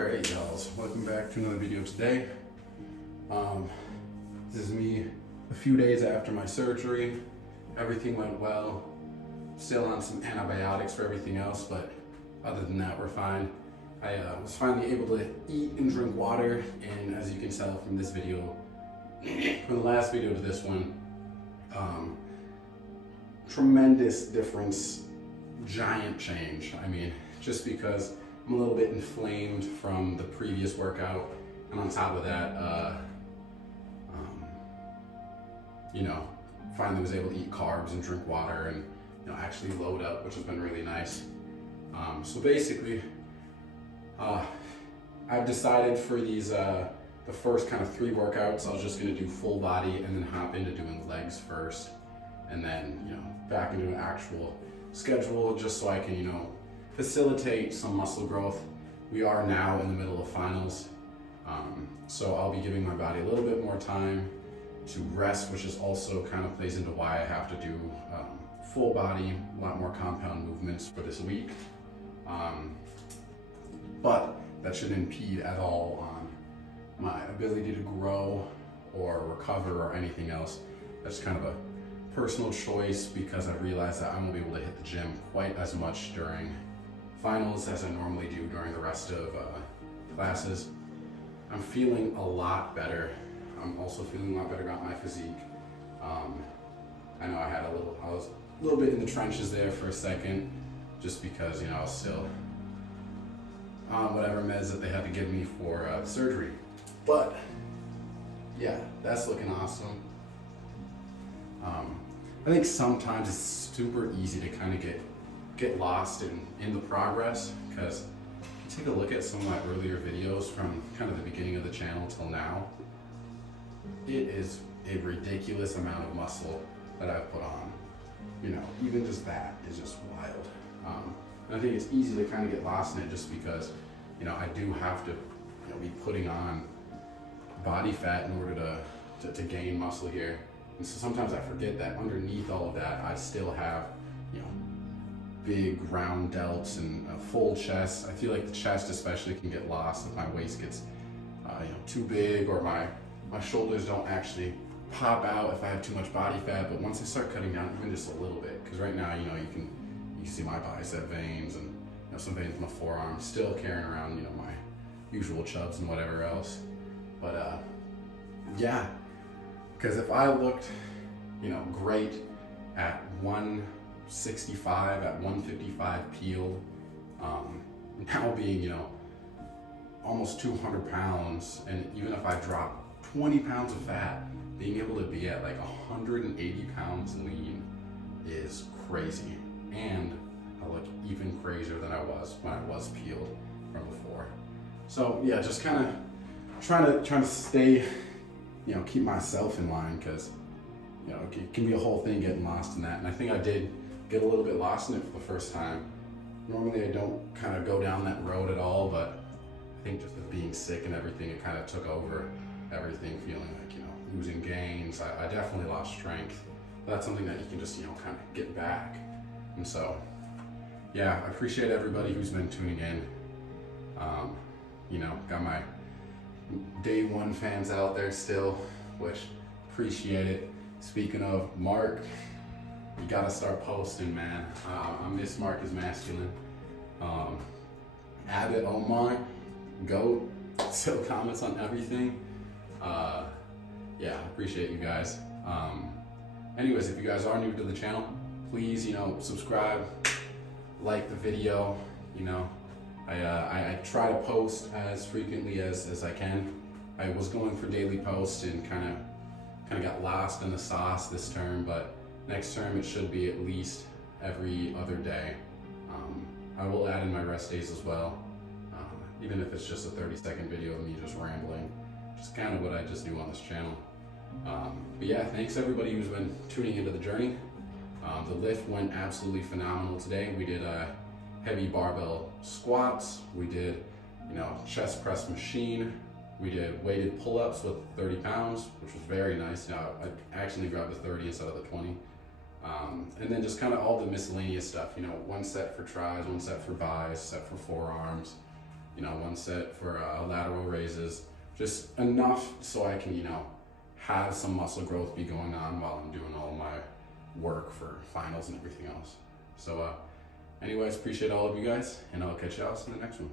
Alright y'all, so welcome back to another video today. This is me a few days after my surgery. Everything went well. Still on some antibiotics for everything else, but other than that, we're fine. I was finally able to eat and drink water, and as you can tell from this video, from the last video to this one, tremendous difference, giant change. I mean, just because I'm a little bit inflamed from the previous workout, and on top of that, finally was able to eat carbs and drink water and actually load up, which has been really nice. So basically, I've decided for these the first kind of 3 workouts, I was just going to do full body and then hop into doing legs first, and then back into an actual schedule, just so I can facilitate some muscle growth. We are now in the middle of finals, so I'll be giving my body a little bit more time to rest, which is also kind of plays into why I have to do full body, a lot more compound movements for this week. But that shouldn't impede at all on my ability to grow or recover or anything else. That's kind of a personal choice, because I realized that I won't be able to hit the gym quite as much during finals as I normally do during the rest of classes. I'm feeling a lot better. I'm also feeling a lot better about my physique. I know I was a little bit in the trenches there for a second, just because I was still on whatever meds that they had to give me for surgery. But yeah, that's looking awesome. I think sometimes it's super easy to kind of get lost in the progress, because if you take a look at some of my earlier videos from kind of the beginning of the channel till now, it is a ridiculous amount of muscle that I've put on. Even just that is just wild. And I think it's easy to kind of get lost in it, just because I do have to be putting on body fat in order to gain muscle here. And so sometimes I forget that underneath all of that, I still have big round delts and a full chest. I feel like the chest especially can get lost if my waist gets too big, or my shoulders don't actually pop out if I have too much body fat. But once I start cutting down even just a little bit, because right now you can see my bicep veins and some veins in my forearm, still carrying around my usual chubs and whatever else. But yeah, because if I looked great at 165, at 155 peeled, now being almost 200 pounds, and even if I drop 20 pounds of fat, being able to be at like 180 pounds lean is crazy. And I look even crazier than I was when I was peeled from before. So yeah, just kind of trying to stay, keep myself in line, because it can be a whole thing getting lost in that. And I think I did get a little bit lost in it for the first time. Normally I don't kind of go down that road at all, but I think just with being sick and everything, it kind of took over everything, feeling like losing gains. I definitely lost strength. But that's something that you can just kind of get back. And so yeah, I appreciate everybody who's been tuning in. Got my day 1 fans out there still, which appreciate it. Speaking of Mark, you gotta start posting, man. I miss Mark is masculine. Abbott Omar, GOAT, still comments on everything. Yeah, appreciate you guys. Anyways, if you guys are new to the channel, please, subscribe, like the video. I try to post as frequently as I can. I was going for daily posts and kind of got lost in the sauce this term, but next term it should be at least every other day. I will add in my rest days as well, even if it's just a 30-second video of me just rambling, just kind of what I just do on this channel. But yeah, thanks everybody who's been tuning into the journey. The lift went absolutely phenomenal today. We did heavy barbell squats, we did chest press machine, we did weighted pull-ups with 30 pounds, which was very nice. I actually grabbed the 30 instead of the 20. And then just kind of all the miscellaneous stuff, 1 set for tris, 1 set for bis, set for forearms, you know, 1 set for lateral raises, just enough so I can, you know, have some muscle growth be going on while I'm doing all my work for finals and everything else. So anyways, appreciate all of you guys, and I'll catch you all in the next one.